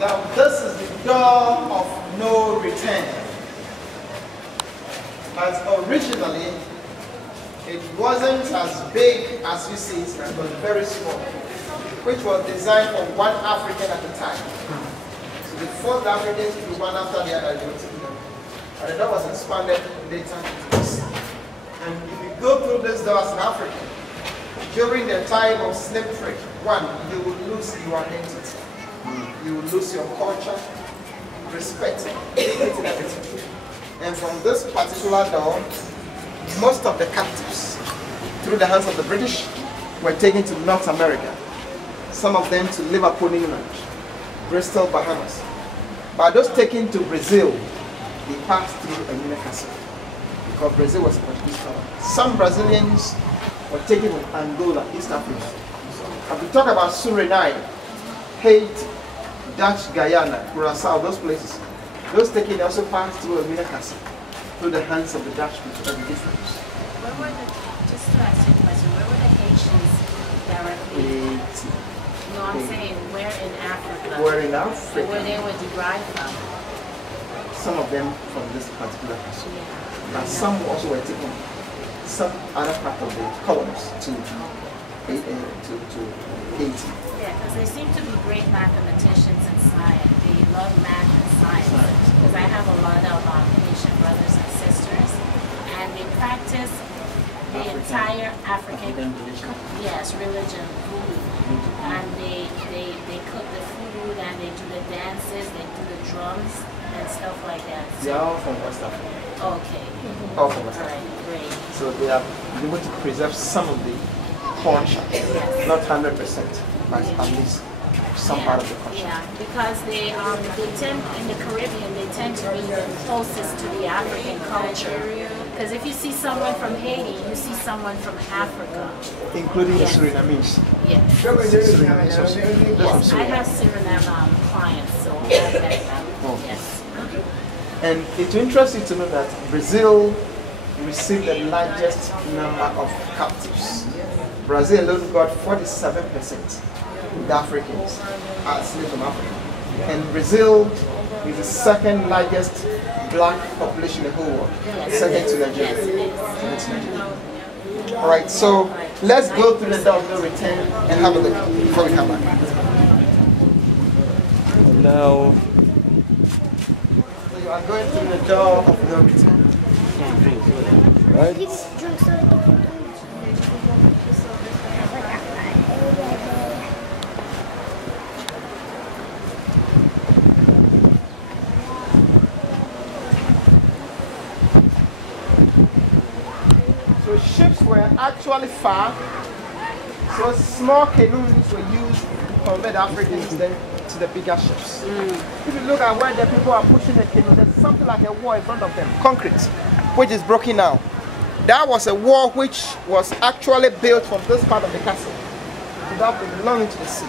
Now this is the door of no return. But originally, it wasn't as big as you see it, it was very small, which was designed for one African at a time. So the first Africans to do one after the other, they were taking them. And the door was expanded later into this. And if you go through this door as an African, during the time of slave trade, one, you will lose your identity. You will lose your culture, respect, dignity, and everything. And from this particular door, most of the captives, through the hands of the British, were taken to North America. Some of them to Liverpool, England, Bristol, Bahamas. By those taken to Brazil, they passed through a Mina castle, because Brazil was a Portuguese colony. Some Brazilians were taken to Angola, East Africa. And we talk about Suriname, Haiti, Dutch Guyana, Curacao, those places. Those taken also passed through a Mina castle, through the hands of the Dutch people. Where were the, just to ask you a question, where were the Haitians directly? No, I'm saying where in Africa? Where in Africa? Where they were derived from? Some of them from this particular castle. Yeah. And some also were taken some other part of the colonies to Haiti. Yeah, because they seem to be great mathematicians and science. They love math and science. Because I have a lot of Haitian brothers and sisters, and they practice the entire African religion, voodoo. And they cook the food and they do the dances, they do the drums and stuff like that. So, they are all from West Africa. Okay. All from West Africa. Alright, great. So they are able to preserve some of the culture, not 100%, but at least some part of the culture. Yeah, because they tend, in the Caribbean, they tend to be the closest to the African culture. Because if you see someone from Haiti, you see someone from Africa. Including the Surinamese. Yes. Surinamese also. Yes, I have Suriname clients, so I have that. Yes. And it interests you to know that Brazil received the largest number of captives. Brazil alone got 47% of the Africans are slaves from Africa. And Brazil is the second largest black population in the whole world, second to Nigeria. Alright, so let's go through the door of no return and have a look before we come back. Now, so you are going through the door of no return. right? So ships were actually far, so small canoes were used to convey the Africans then to the bigger ships. If you look at where the people are pushing the canoe, there's something like a wall in front of them, concrete, which is broken now. That was a wall which was actually built from this part of the castle, without belonging to the sea.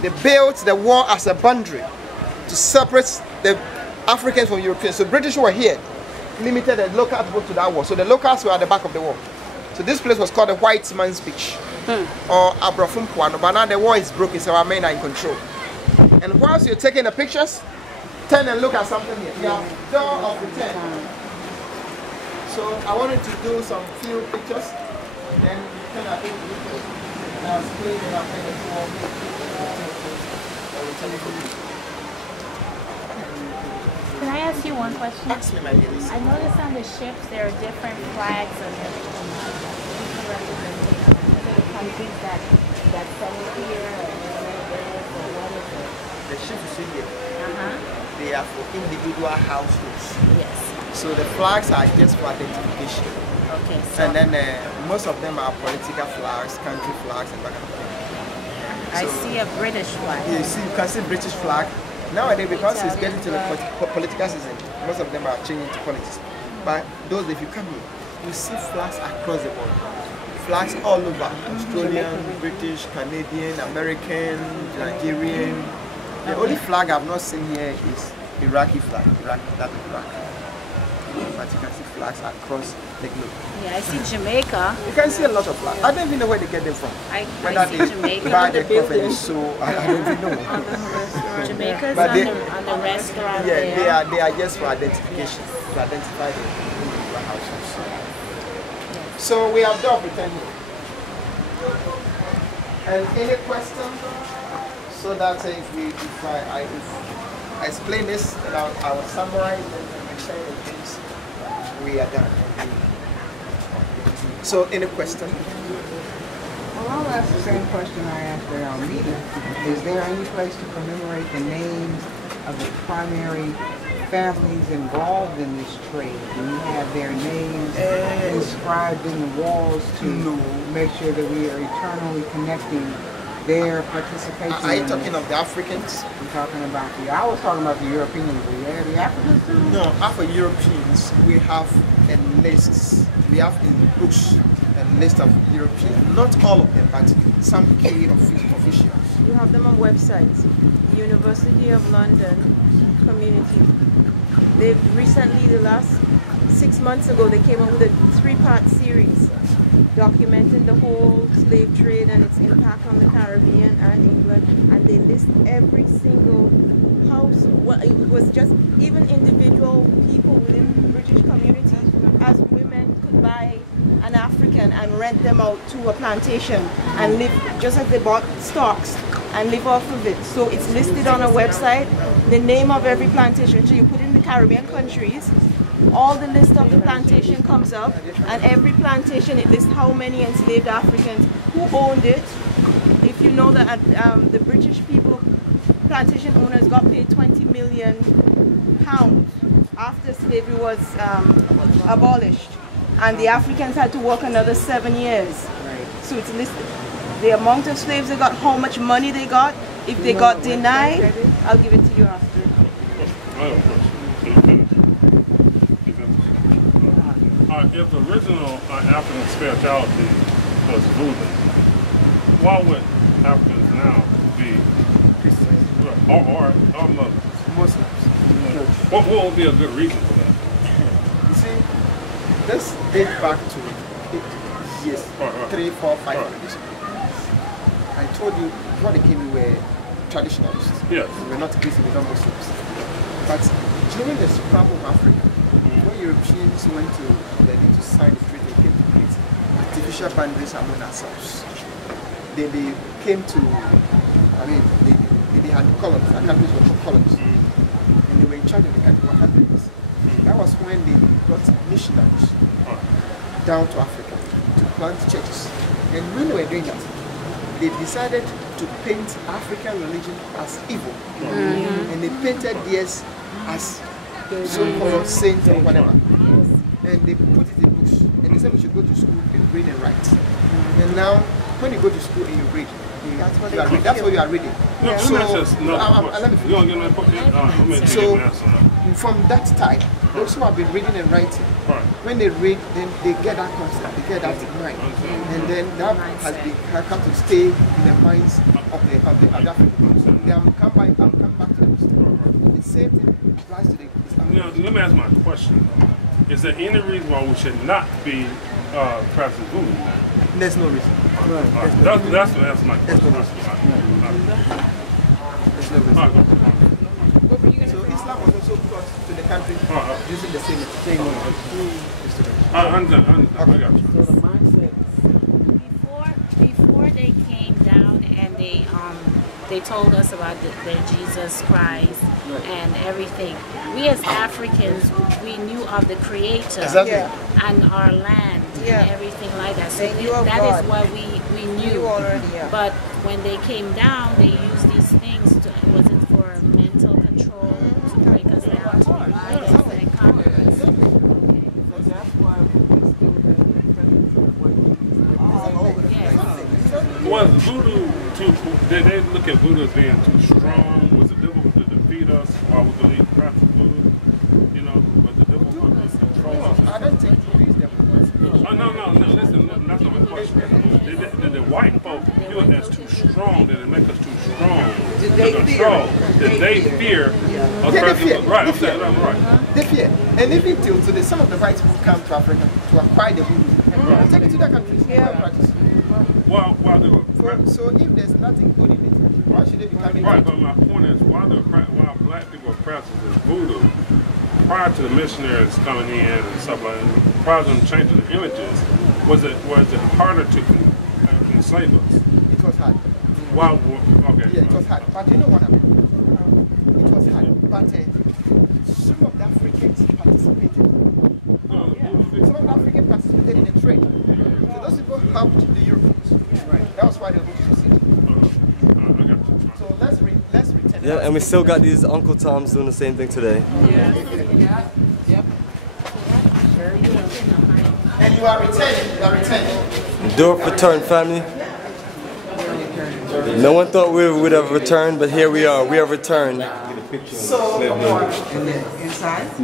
They built the wall as a boundary to separate the Africans from Europeans. So British were here, limited the local people to that wall. So the locals were at the back of the wall. So this place was called the White Man's Beach, or Abrafumpuano. But now the wall is broken, so our men are in control. And whilst you're taking the pictures, turn and look at something here. Yeah, door of return. So I wanted to do some few pictures, then turn and take the pictures. And I'll explain it after the tour. Can I ask you one question? Ask me, my dears. I noticed on the ships there are different flags of different representation. Is it the countries that settle here, or what is it? The ship you see here, Uh-huh. they are for individual households. Yes. So the flags are just for identification. Okay. So And then most of them are political flags, country flags, and that kind of thing. I So see a British flag. you see, you can see British flag. Nowadays, because it's getting to the political season, most of them are changing to politics. But those, if you come here, you see flags across the board. Flags all over, Australian, British, Canadian, American, Nigerian. The only flag I've not seen here is Iraqi flag, that is Iraq. But you can see flags across the globe. Yeah, I see Jamaica. You can see a lot of flags. I don't even know where they get them from. I Whether see they Jamaica. buy the company, so I don't even know. Jamaica's But on the restaurant yeah, there. they are just for identification, to identify the individual households. So we have done pretending. And any question? So that if I explain this, and I will summarize and say the things, we are done. So any question? Well, I'll ask the same question I asked at our meeting. Is there any place to commemorate the names of the primary families involved in this trade? Do you have their names inscribed in the walls to make sure that we are eternally connecting their participation? Are you talking of the Africans? I'm talking about I was talking about the Europeans. Yeah, the Africans too? No, after Europeans, we have a list. We have in books a list of Europeans. Not all of them, but some key officials. You have them on websites. University of London Community. They've recently, the last 6 months ago, they came up with a 3-part series documenting the whole slave trade and its impact on the Caribbean and England, and they list every single house. Well, it was just even individual people within British communities, as women could buy an African and rent them out to a plantation and live just as they bought stocks and live off of it. So it's listed on a website, the name of every plantation. So you put in the Caribbean countries, all the list of the plantation comes up, and every plantation it lists how many enslaved Africans, who owned it. If you know that the British people, plantation owners got paid £20 million after slavery was abolished, and the Africans had to work another 7 years. So it's listed. The amount of slaves they got, how much money they got, if they got denied. I'll give it to you after. I have a question. If the original African spirituality was voodoo, why would Africans now be Christians or Muslims? What would be a good reason for that? You see, let's date back to 8 years, 3, 4, 5 years ago. I told you before they came, we were traditionalists. Yes. We were not Christians, we were not Muslims. But during the scramble of Africa, when Europeans went to to sign the treaty, they came to create artificial boundaries among ourselves. They came to, they had colonies, our countries were colonies, and they were in charge of the country. What happened is, that was when they brought missionaries down to Africa to plant churches. And when they were doing that, they decided to paint African religion as evil. And they painted theirs as so-called saints or whatever. And they put it in books. And they said we should go to school and read and write. And now, when you go to school and you read, that's what you are reading. So from that time, those who have been reading and writing, when they read, then they get that concept, they get that in mind. And then that has come to stay in the minds of the Africans. They have come back to them. The same thing applies to the Islam. Now, let me ask my question. Is there any reason why we should not be practicing voodoo? There's no reason. That's my question. There's no reason. So Islam was also brought to the country using the same I got you. So the mindset. Before they came down and they told us about their Jesus Christ and everything. We as Africans, we knew of the Creator and our land and everything like that. So that is what we knew. But when they came down, they used these things to, was it for mental control, to break us down, to divide us and conquer us? That's why we still have the presence of what Was voodoo did they look at voodoo as being too strong? Was it difficult to defeat us while we believe practice voodoo? You know, was it difficult to control us? I don't think voodoo is difficult. Oh, no, listen, that's not my question. Did the white folk view it as too strong? Did it make us too strong to control? Did they fear us? Right, I'm saying that's right. They fear. And even till today, some of the whites who come to Africa to acquire the voodoo, take it to their countries and practice. While they were so if there's nothing good in it, Why should they be coming? Right, but my point is, why black people are practicing voodoo prior to the missionaries coming in and stuff like that, prior to them changing the images, was it harder to enslave us? It was hard. Wow. Okay. Yeah, it was hard. But you know what happened? It was hard. But some of the Africans participated. Some of the Africans participated in the trade. So those people helped the Europeans. Right. That was why they moved to the city. So let's return. Yeah, and we still got these Uncle Toms doing the same thing today. Yeah. Yep. And you are returning. You are returning. Do a return, family. No one thought we would have returned, but here we are. We have returned. So, And then inside?